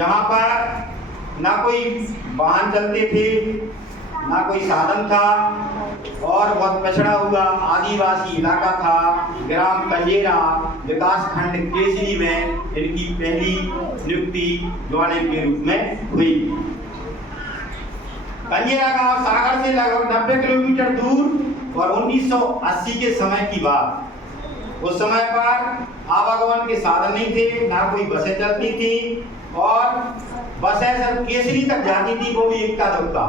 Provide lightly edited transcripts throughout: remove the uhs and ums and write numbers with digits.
जहाँ पर ना कोई वाहन चलते थे, ना कोई साधन था और बहुत पिछड़ा हुआ आदिवासी इलाका था। ग्राम कंजेरा विकास खंड केसरी में इनकी पहली नियुक्ति जवाने के रूप में हुई। कंजेरा गांव सागर से लगभग 90 किलोमीटर दूर और 1980 के समय की बात। उस समय पर आवागमन के साधन नहीं थे, ना कोई बसें चलती थी और बसें सब केसरी तक जाती थी, वो भी इक्का दुक्का,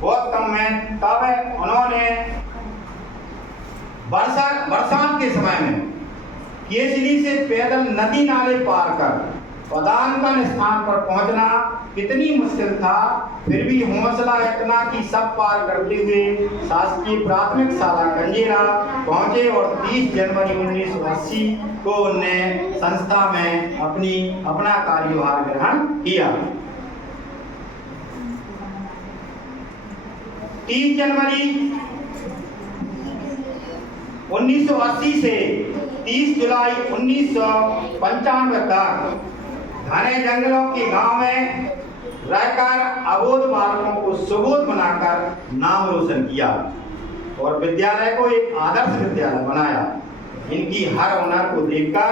बहुत कम में। तब उन्होंने बरसात के समय में केसरी से पैदल नदी नाले पार कर पदांकन स्थान पर पहुंचना कितनी मुश्किल था, फिर भी हौसला इतना कि सब पार करते हुए शासकीय प्राथमिक शाला कंजेरा पहुंचे और 30 जनवरी 1980 को उन्होंने संस्था में अपना कार्यभार ग्रहण किया। 30 जनवरी 1980 से 30 जुलाई 1995 तक घने जंगलों के गांव में रहकर अबोध बालकों को सुबोध बनाकर नाम रोशन किया और विद्यालय को एक आदर्श विद्यालय बनाया। इनकी हर हुनर को देखकर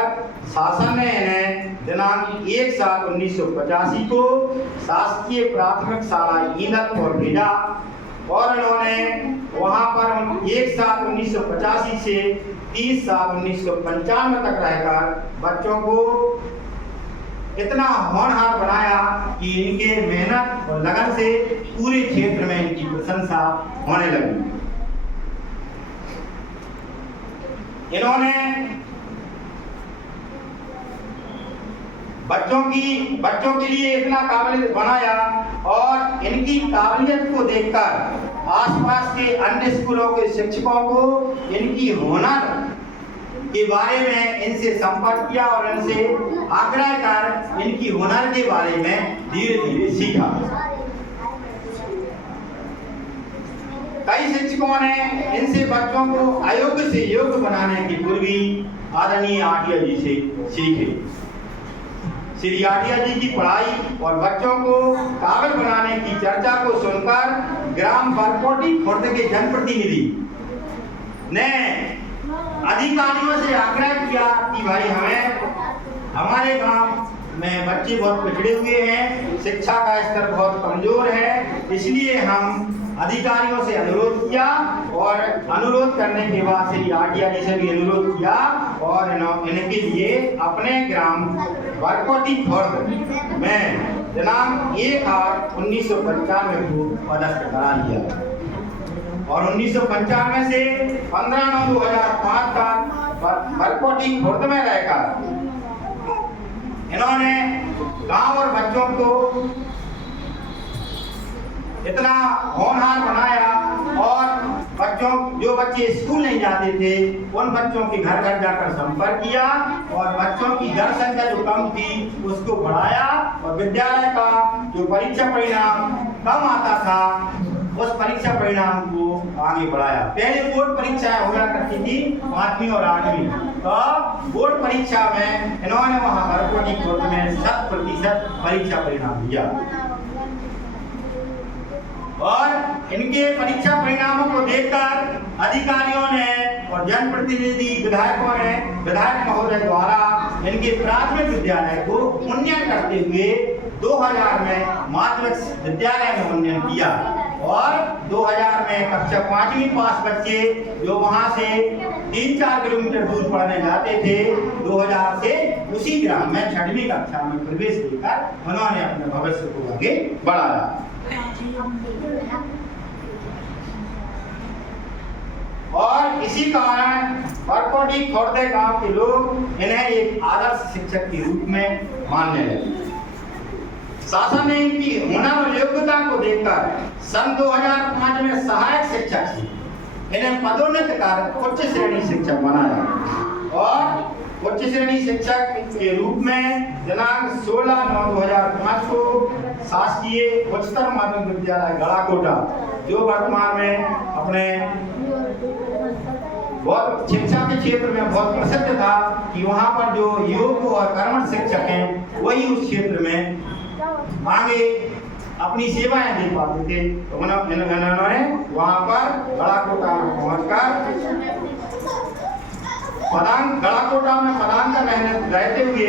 शासन ने इन्हें दिनांक 1/7/1985 को शासकीय प्राथमिक शाला ईंदलपुर भेजा और इन्होंने वहां पर 1/7/1985 से 30/7/1995 तक रहकर बच्चों को इतना होनहार बनाया कि इनके मेहनत और लगन से पूरे क्षेत्र में इनकी प्रशंसा होने लगी। इन्होंने बच्चों के लिए इतना काबिलियत बनाया और इनकी काबिलियत को देखकर आसपास के अन्य स्कूलों के शिक्षकों को इनकी हुनर के बारे में इनसे संपर्क किया और इनसे आग्रह कर इनकी हुनर के बारे में धीरे धीरे सीखा। कई शिक्षकों ने इनसे बच्चों को अयोग्य से योग्य बनाने की पूर्वी आदरणीय आटिया जी से सीखे। श्री आटिया जी की पढ़ाई और बच्चों को काबिल बनाने की चर्चा को सुनकर ग्राम बरकोटी खुर्द के जनप्रतिनिधि ने अधिकारियों से आग्रह किया कि भाई हमारे गांव में बच्चे बहुत पिछड़े हुए हैं, शिक्षा का स्तर बहुत कमजोर है, इसलिए हम अधिकारियों से अनुरोध किया और अनुरोध करने के बाद श्री आटिया जी से भी अनुरोध किया और इनके लिए अपने ग्राम बरकोटी खुर्द में दिनांक 1/8/1995 को पदस्थ करा लिया और 1995 से 15/9/2005 तक बरकोटी खुर्द में रहकर इन्होंने गांव और बच्चों को इतना होनहार बनाया और जो बच्चे स्कूल नहीं जाते थे उन बच्चों के घर घर जाकर संपर्क किया और बच्चों की जनसंख्या जो कम थी उसको बढ़ाया और विद्यालय का जो परीक्षा परिणाम कम आता था उस परीक्षा परिणाम को आगे बढ़ाया। पहले बोर्ड परीक्षाएं हुआ करती थी 5वीं और 8वीं, तो बोर्ड परीक्षा में इन्होंने वहां बरकोटी खुर्द में 100% परीक्षा परिणाम दिया और इनके परीक्षा परिणामों को देखकर अधिकारियों ने और जनप्रतिनिधि विधायक महोदय द्वारा इनके प्राथमिक विद्यालय को उन्नयन करते हुए 2000 में माध्यमिक विद्यालय में उन्नयन किया और 2000 में कक्षा 5वीं पास बच्चे जो वहां से 3-4 किलोमीटर दूर पढ़ने जाते थे 2000 से उसी ग्राम में 6वीं कक्षा में प्रवेश लेकर उन्होंने अपने भविष्य को आगे बढ़ाया। और इसी कारण बरकोटी खुर्द गांव के लोग इन्हें एक आदर्श शिक्षक के रूप में मानने लगे। शासन ने इनकी हुनर और योग्यता को देखकर सन 2005 में सहायक शिक्षक से इन्हें पदोन्नत कर उच्च श्रेणी शिक्षक बनाया और उच्च श्रेणी शिक्षक के रूप में दिनांक 16/9/2005 को शासकीय उच्चतर माध्यमिक विद्यालय गड़ाकोटा जो वर्तमान में अपने बहुत शिक्षा के क्षेत्र में बहुत प्रसिद्ध था कि वहाँ पर जो योग और कर्मठ शिक्षक हैं वही उस क्षेत्र में आगे अपनी सेवाएं दे पाते थे। तो उन्होंने वहाँ पर गलाकोटा में पहुँचकर गलाकोटा में पदांक मेहनत रहते हुए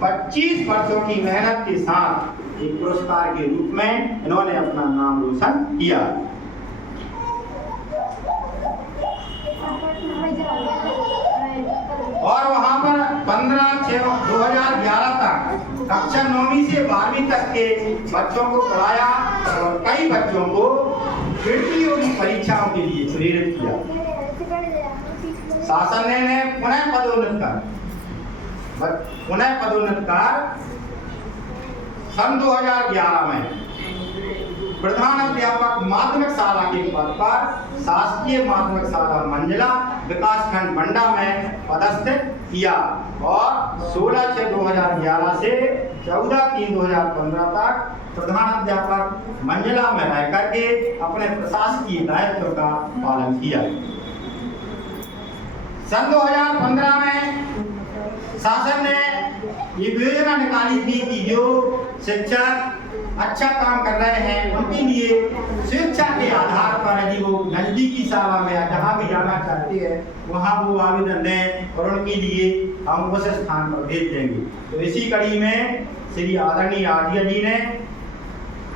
25 वर्षों की मेहनत के साथ एक पुरस्कार के रूप में इन्होंने अपना नाम रोशन किया। और वहां पर 15/6/2011 तक कक्षा 9वीं से 12वीं तक के बच्चों को पढ़ाया और कई बच्चों को तृतीय योगी परीक्षाओं के लिए प्रेरित किया। शासन ने पुनः पदोन्नत कर सन 2011 में प्रधान अध्यापक माध्यमिक शाला के पद पर शासकीय माध्यमिक शाला मंजिला विकासखंड बंडा में पदस्थित किया और 16/6/2011 से 14/3/2015 तक प्रधान अध्यापक मंजिला में रह करके अपने प्रशासकीय दायित्व का पालन किया। सन 2015 में शासन ने ये योजना निकाली थी कि जो शिक्षक अच्छा काम कर रहे हैं उनके लिए स्वेच्छा के आधार पर यदि वो नजदीकी शाला में जहाँ भी जाना चाहते हैं वहाँ वो आवेदन दें और उनके लिए हम उस स्थान पर भेज देंगे। तो इसी कड़ी में श्री आदरणीय आर्या जी ने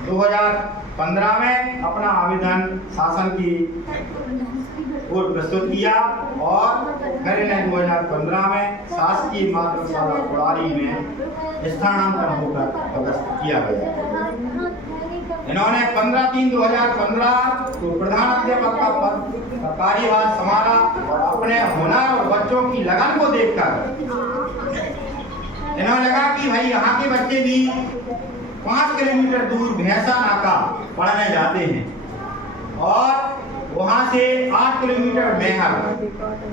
2015 में अपना आवेदन शासन की ओर प्रस्तुत किया और फिर इन्हें 2015 में शासकीय माध्यमिक शाला कोड़ारी में स्थानांतरण होकर पदस्थ किया गया। इन्होंने 15/3/2015 को प्रधान अध्यापक का पद का कार्यभार संभाला और अपने हुनर और बच्चों की लगन को देखकर इन्होंने लगा कि भाई यहाँ के बच्चे भी 5 किलोमीटर दूर भैंसा नाका पढ़ने जाते हैं और वहाँ से 8 किलोमीटर मेहर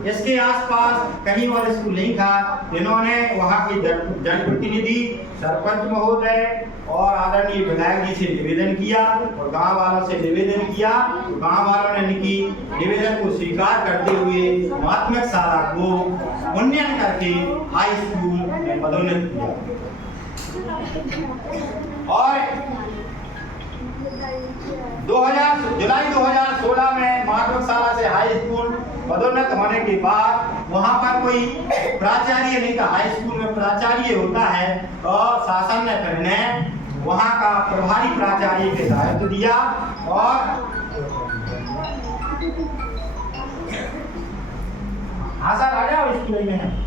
इसके आसपास कहीं और स्कूल नहीं था। इन्होंने वहाँ के जनप्रतिनिधि सरपंच महोदय और आदरणीय विधायक जी से निवेदन किया और गांव वालों से निवेदन किया। गांव वालों ने इनकी निवेदन को स्वीकार करते हुए माध्यमिक शाला को उन्नयन करके हाई स्कूल में पदोन्नत किया और जुलाई 2016 में माध्यमिक शाला से हाई स्कूल पदोन्नत होने के बाद वहां पर कोई प्राचार्य नहीं था। हाई स्कूल में प्राचार्य होता है और शासन ने फिर इन्हें वहां का प्रभारी प्राचार्य के दायित्व दिया और हाँ सर आ जाओ स्कूल में।